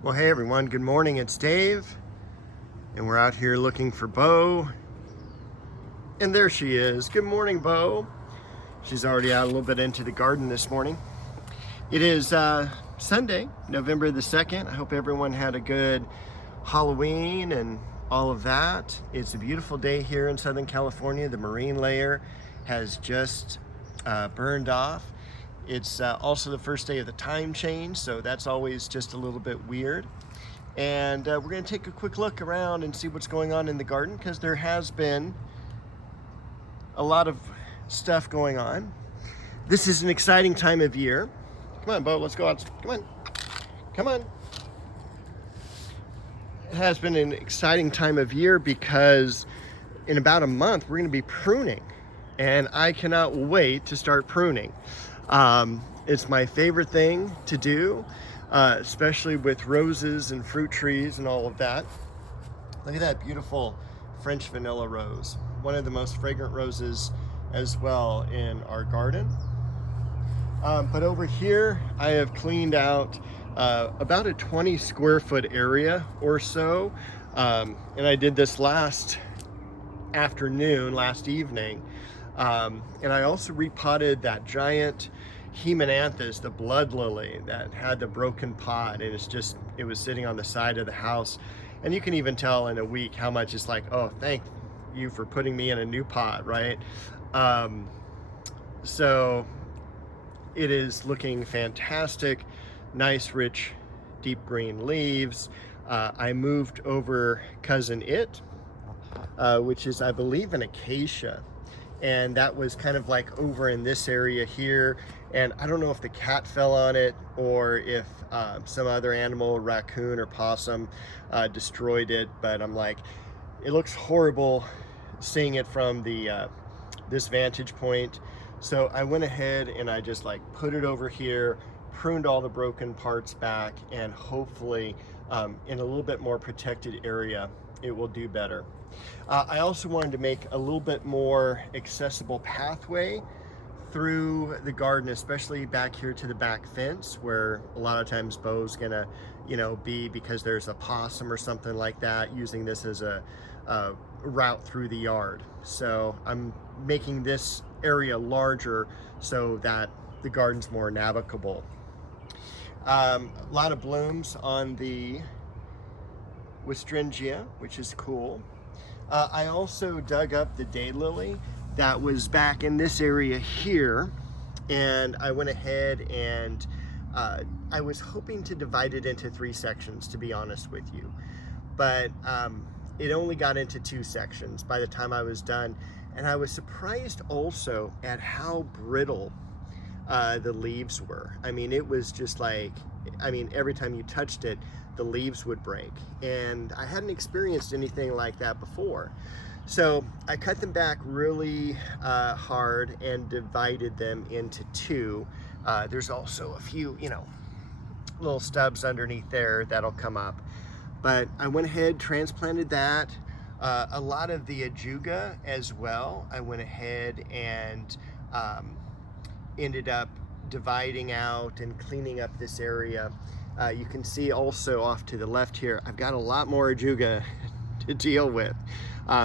Well, hey everyone, good morning. It's Dave, and we're out here looking for Bo. And there she is. Good morning, Bo. She's already out a little bit into the garden this morning. It is Sunday, November the 2nd. I hope everyone had a good Halloween and all of that. It's a beautiful day here in Southern California. The marine layer has just burned off. It's also the first day of the time change, so that's always just a little bit weird. And we're going to take a quick look around and see what's going on in the garden, because there has been a lot of stuff going on. This is an exciting time of year. Come on, Bo, let's go out. Come on. Come on. It has been an exciting time of year because in about a month we're going to be pruning, and I cannot wait to start pruning. It's my favorite thing to do, especially with roses and fruit trees and all of that. Look at that beautiful French vanilla rose, one of the most fragrant roses as well in our garden. But over here I have cleaned out about a 20 square foot area or so, and I did this last evening. And I also repotted that giant Haemanthus, the blood lily that had the broken pot, and it was sitting on the side of the house. And you can even tell in a week how much it's like, oh, thank you for putting me in a new pot, right? So it is looking fantastic, nice, rich, deep green leaves. I moved over Cousin It, which is, I believe, an acacia. And that was kind of like over in this area here. And I don't know if the cat fell on it or if some other animal, raccoon or possum, destroyed it. But I'm like, it looks horrible seeing it from the this vantage point. So I went ahead and I just like put it over here, pruned all the broken parts back, and hopefully in a little bit more protected area, it will do better. I also wanted to make a little bit more accessible pathway through the garden, especially back here to the back fence, where a lot of times Bo's gonna, be, because there's a possum or something like that, using this as a route through the yard. So I'm making this area larger so that the garden's more navigable. A lot of blooms on the Wistringia, which is cool. I also dug up the daylily that was back in this area here, and I went ahead and I was hoping to divide it into 3 sections, to be honest with you, but it only got into 2 sections by the time I was done. And I was surprised also at how brittle the leaves were. I mean, it was just like, every time you touched it, the leaves would break. And I hadn't experienced anything like that before. So I cut them back really hard and divided them into 2. There's also a few, little stubs underneath there that'll come up. But I went ahead, transplanted that. A lot of the Ajuga as well. I went ahead and ended up dividing out and cleaning up this area. You can see also off to the left here, I've got a lot more Ajuga to deal with.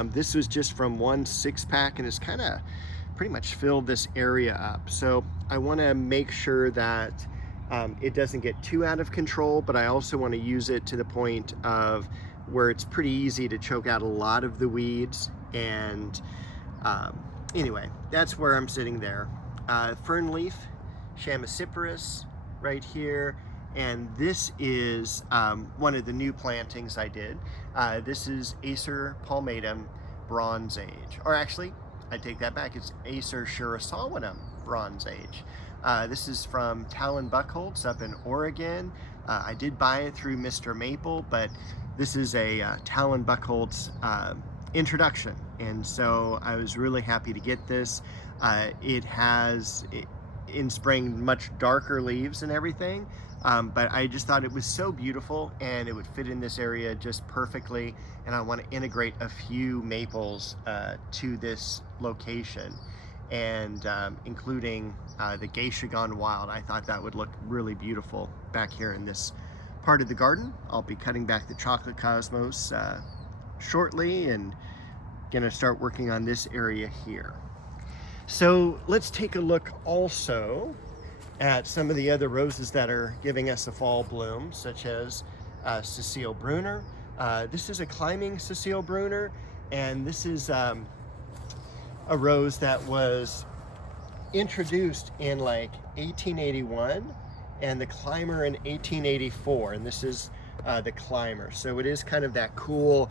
This was just from 1 6-pack, and it's kind of pretty much filled this area up. So I want to make sure that it doesn't get too out of control, but I also want to use it to the point of where it's pretty easy to choke out a lot of the weeds. And anyway, that's where I'm sitting there. Fern leaf, Chamocyparis right here. And this is one of the new plantings I did. This is Acer palmatum Bronze Age. Or actually, I take that back, it's Acer shirasawanum Bronze Age. This is from Talon Buchholz up in Oregon. I did buy it through Mr. Maple, but this is a Talon Buchholz introduction. And so I was really happy to get this. It has, in spring, much darker leaves and everything. But I just thought it was so beautiful, and it would fit in this area just perfectly. And I want to integrate a few maples to this location, and including the Geisha Gone Wild. I thought that would look really beautiful back here in this part of the garden. I'll be cutting back the chocolate cosmos shortly and gonna start working on this area here. So let's take a look also at some of the other roses that are giving us a fall bloom, such as Cecile Brunner. This is a climbing Cecile Brunner, and this is a rose that was introduced in like 1881 and the climber in 1884, and this is the climber. So it is kind of that cool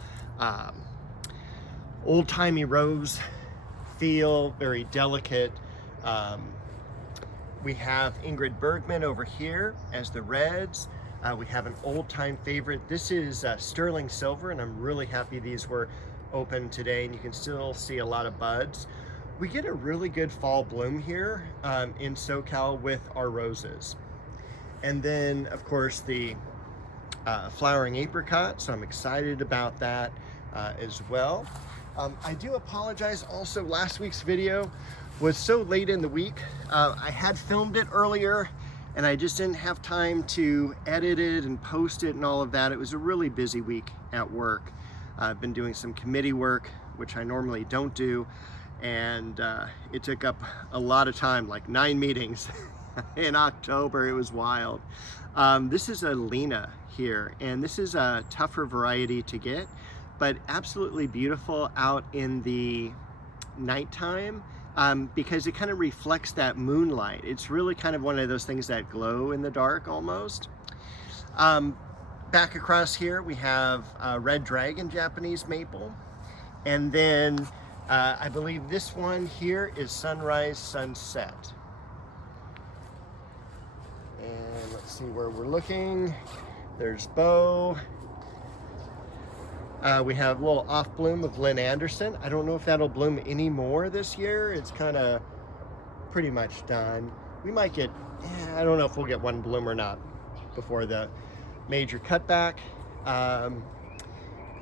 old-timey rose feel, very delicate. We have Ingrid Bergman over here as the reds. We have an old-time favorite. This is sterling silver, and I'm really happy these were open today, and you can still see a lot of buds. We get a really good fall bloom here in SoCal with our roses. And then, of course, the flowering apricot, so I'm excited about that as well. I do apologize also, last week's video was so late in the week. I had filmed it earlier and I just didn't have time to edit it and post it and all of that. It was a really busy week at work. I've been doing some committee work, which I normally don't do, and it took up a lot of time, like 9 meetings in October. It was wild. This is a Lena here, and this is a tougher variety to get, but absolutely beautiful out in the nighttime because it kind of reflects that moonlight. It's really kind of one of those things that glow in the dark almost. Back across here we have Red Dragon Japanese Maple, and then I believe this one here is Sunrise Sunset. And let's see where we're looking. There's Beau. We have a little off bloom of Lynn Anderson. I don't know if that'll bloom any more this year. It's kind of pretty much done. We might get, I don't know if we'll get one bloom or not before the major cutback.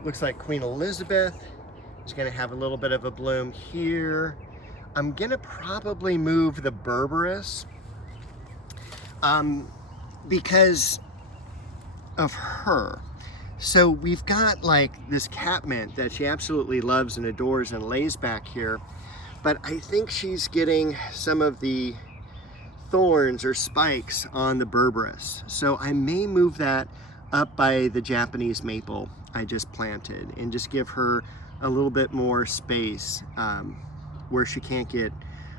Looks like Queen Elizabeth is going to have a little bit of a bloom here. I'm going to probably move the Berberis because of her. So we've got like this catmint that she absolutely loves and adores and lays back here, but I think she's getting some of the thorns or spikes on the Berberis. So I may move that up by the Japanese maple I just planted and just give her a little bit more space where she can't get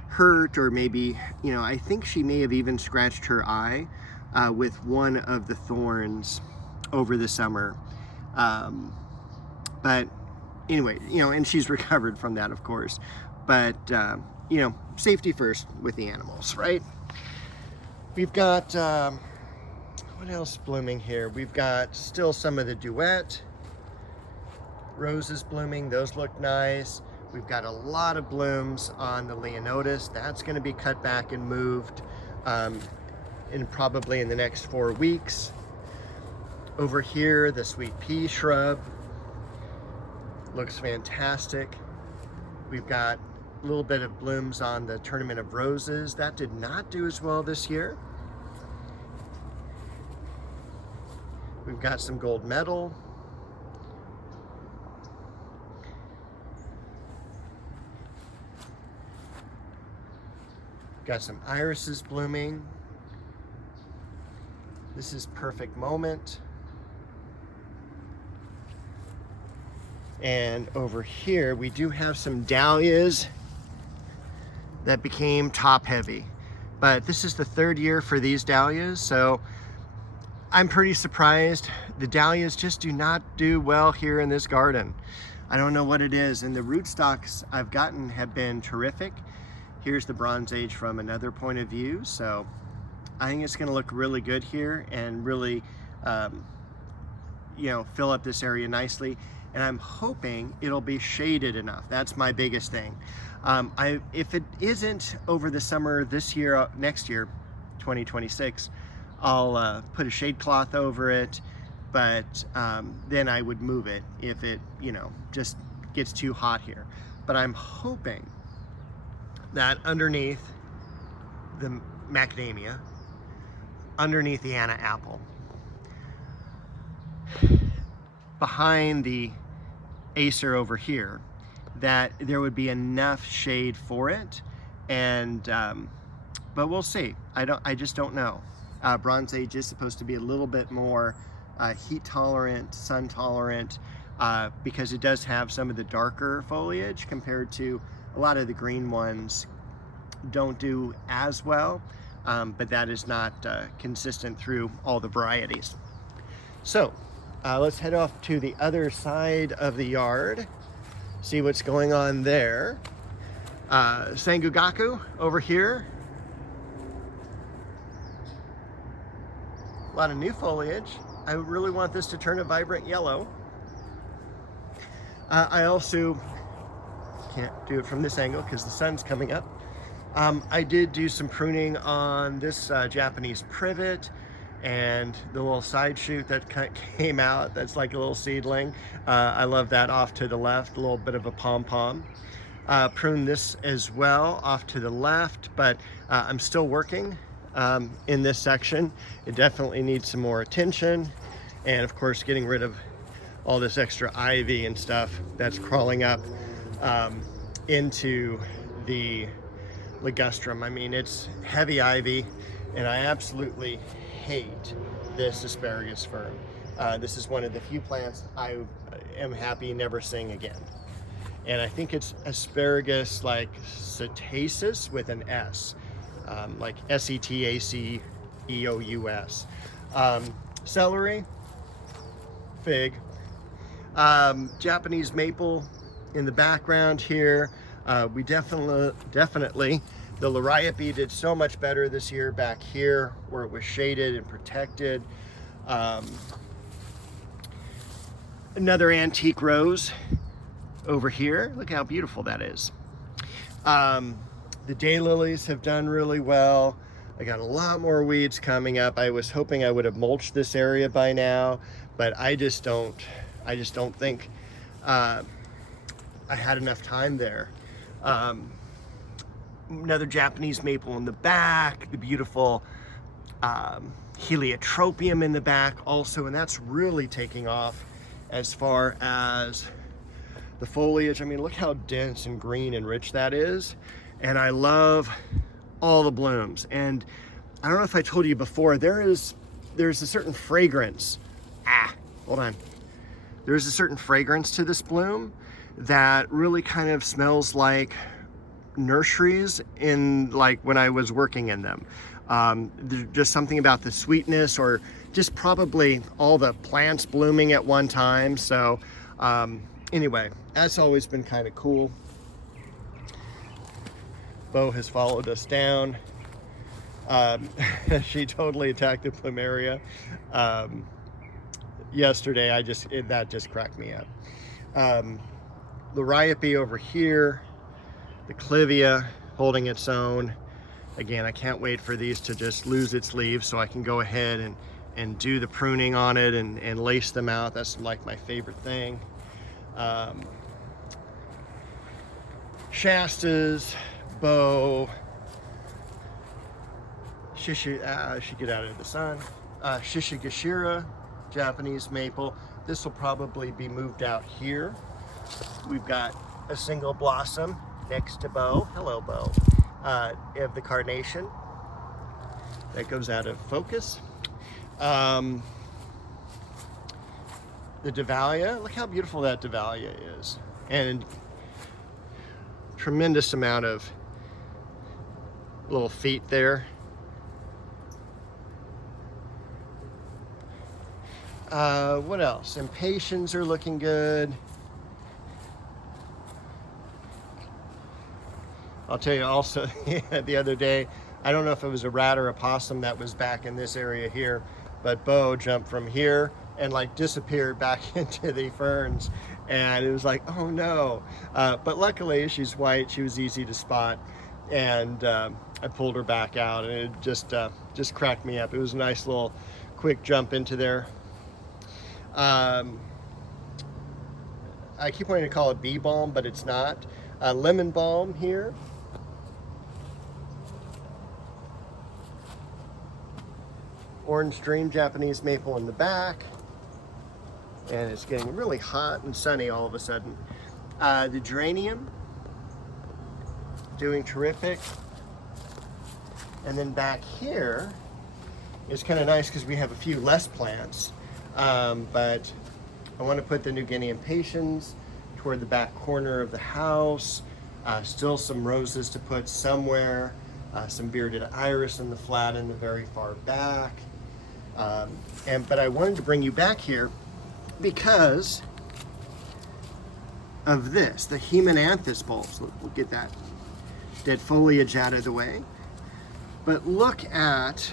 hurt, or maybe, you know, I think she may have even scratched her eye with one of the thorns over the summer. But anyway, you know, and she's recovered from that, of course, but you know, safety first with the animals, right? We've got what else blooming here? We've got still some of the Duet roses blooming. Those look nice. We've got a lot of blooms on the Leonotis. That's going to be cut back and moved probably in the next 4 weeks. Over here, the sweet pea shrub looks fantastic. We've got a little bit of blooms on the Tournament of Roses. That did not do as well this year. We've got some gold medal. Got some irises blooming. This is Perfect Moment. And over here, we do have some dahlias that became top heavy. But this is the 3rd year for these dahlias, so I'm pretty surprised. The dahlias just do not do well here in this garden. I don't know what it is, and the rootstocks I've gotten have been terrific. Here's the Bronze Age from another point of view, so I think it's gonna look really good here and really, you know, fill up this area nicely. And I'm hoping it'll be shaded enough. That's my biggest thing. If it isn't over the summer this year, next year, 2026, I'll put a shade cloth over it, but then I would move it if it, you know, just gets too hot here. But I'm hoping that underneath the macadamia, underneath the Anna apple, behind the Acer over here, that there would be enough shade for it, and but we'll see. I just don't know. Bronze Age is supposed to be a little bit more heat tolerant, sun tolerant, because it does have some of the darker foliage compared to a lot of the green ones don't do as well, but that is not consistent through all the varieties. So let's head off to the other side of the yard, see what's going on there. Sangugaku over here. A lot of new foliage. I really want this to turn a vibrant yellow. I also can't do it from this angle because the sun's coming up. I did do some pruning on this Japanese privet and the little side shoot that came out. That's like a little seedling. I love that off to the left, a little bit of a pom-pom. Prune this as well off to the left, but I'm still working in this section. It definitely needs some more attention, and of course getting rid of all this extra ivy and stuff that's crawling up into the ligustrum. I mean, it's heavy ivy, and I absolutely hate this asparagus fern. This is one of the few plants I am happy never seeing again. And I think it's asparagus like cetaceous with an S, like S-E-T-A-C-E-O-U-S. Celery, fig, Japanese maple in the background here. We definitely, the Liriope did so much better this year back here where it was shaded and protected. Another antique rose over here. Look how beautiful that is. The daylilies have done really well. I got a lot more weeds coming up. I was hoping I would have mulched this area by now, but I just don't think I had enough time there. Another Japanese maple in the back, the beautiful heliotropium in the back also, and that's really taking off as far as the foliage. I mean, look how dense and green and rich that is. And I love all the blooms. And I don't know if I told you before, there's a certain fragrance. Hold on. There's a certain fragrance to this bloom that really kind of smells like nurseries in like when I was working in them. There's just something about the sweetness, or just probably all the plants blooming at one time. So anyway, that's always been kind of cool. Bo has followed us down. She totally attacked the plumeria yesterday. That just cracked me up. Liriope over here, the clivia holding its own. Again, I can't wait for these to just lose its leaves so I can go ahead and do the pruning on it and lace them out. That's like my favorite thing. Shastas, bow, she get out of the sun. Shishigashira, Japanese maple. This will probably be moved out here. We've got a single blossom next to Bo. Hello, Bo. Of the carnation that goes out of focus. The Dahlia, look how beautiful that Dahlia is, and tremendous amount of little feet there. What else? Impatiens are looking good. I'll tell you also, the other day, I don't know if it was a rat or a possum that was back in this area here, but Bo jumped from here and like disappeared back into the ferns, and it was like, oh no. But luckily she's white, she was easy to spot, and I pulled her back out, and it just cracked me up. It was a nice little quick jump into there. I keep wanting to call it bee balm, but it's not. Lemon balm here. Orange Dream, Japanese maple in the back. and it's getting really hot and sunny all of a sudden. The geranium, doing terrific. And then back here is kind of nice because we have a few less plants, but I want to put the New Guinea impatiens toward the back corner of the house. Still some roses to put somewhere, some bearded iris in the flat in the very far back. But I wanted to bring you back here because of this, the Haemanthus bulbs. We'll get that dead foliage out of the way. But look at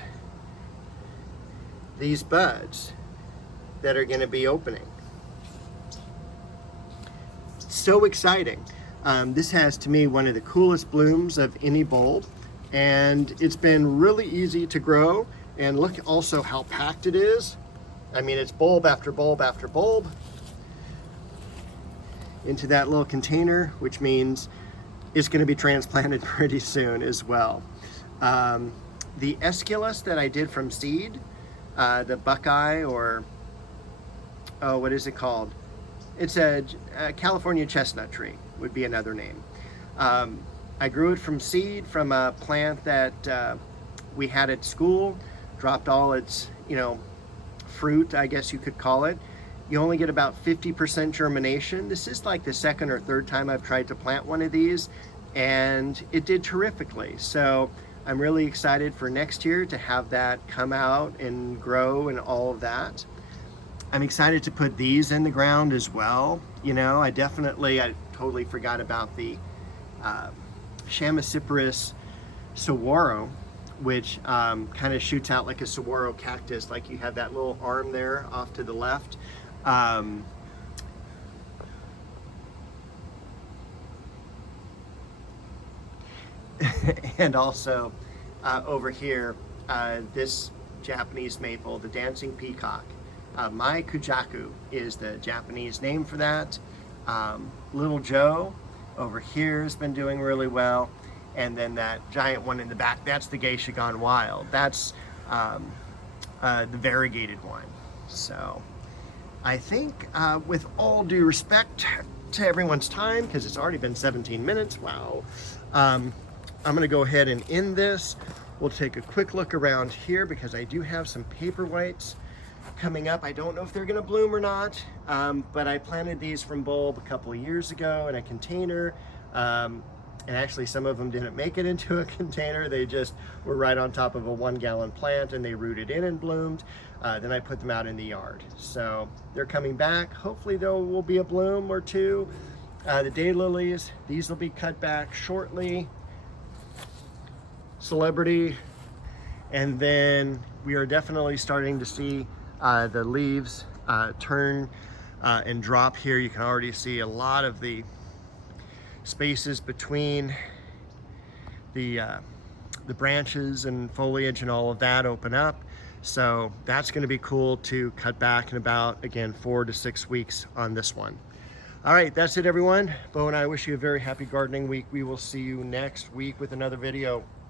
these buds that are going to be opening. So exciting. This has, to me, one of the coolest blooms of any bulb, and it's been really easy to grow. And look also how packed it is. I mean, it's bulb after bulb after bulb into that little container, which means it's going to be transplanted pretty soon as well. The Aesculus that I did from seed, the Buckeye, or what is it called? It's a California chestnut tree would be another name. I grew it from seed from a plant that we had at school, dropped all its, fruit, I guess you could call it. You only get about 50% germination. This is like the second or third time I've tried to plant one of these, and it did terrifically. So I'm really excited for next year to have that come out and grow and all of that. I'm excited to put these in the ground as well. I totally forgot about the Chamocyparis saguaro, which kind of shoots out like a saguaro cactus, like you have that little arm there off to the left. And also over here, this Japanese maple, the dancing peacock. Mai Kujaku is the Japanese name for that. Little Joe over here has been doing really well. And then that giant one in the back, that's the Geisha Gone Wild. That's the variegated one. So I think with all due respect to everyone's time, because it's already been 17 minutes, wow. I'm gonna go ahead and end this. We'll take a quick look around here because I do have some paperwhites coming up. I don't know if they're gonna bloom or not, but I planted these from bulb a couple of years ago in a container. And actually some of them didn't make it into a container. They just were right on top of a 1-gallon plant and they rooted in and bloomed. Then I put them out in the yard. So they're coming back. Hopefully there will be a bloom or two. The daylilies, these will be cut back shortly. Celebrity. And then we are definitely starting to see the leaves turn and drop here. You can already see a lot of the spaces between the branches and foliage and all of that open up. So that's going to be cool to cut back in about, again, 4 to 6 weeks on this one. All right, that's it, everyone. Bo and I wish you a very happy gardening week. We will see you next week with another video.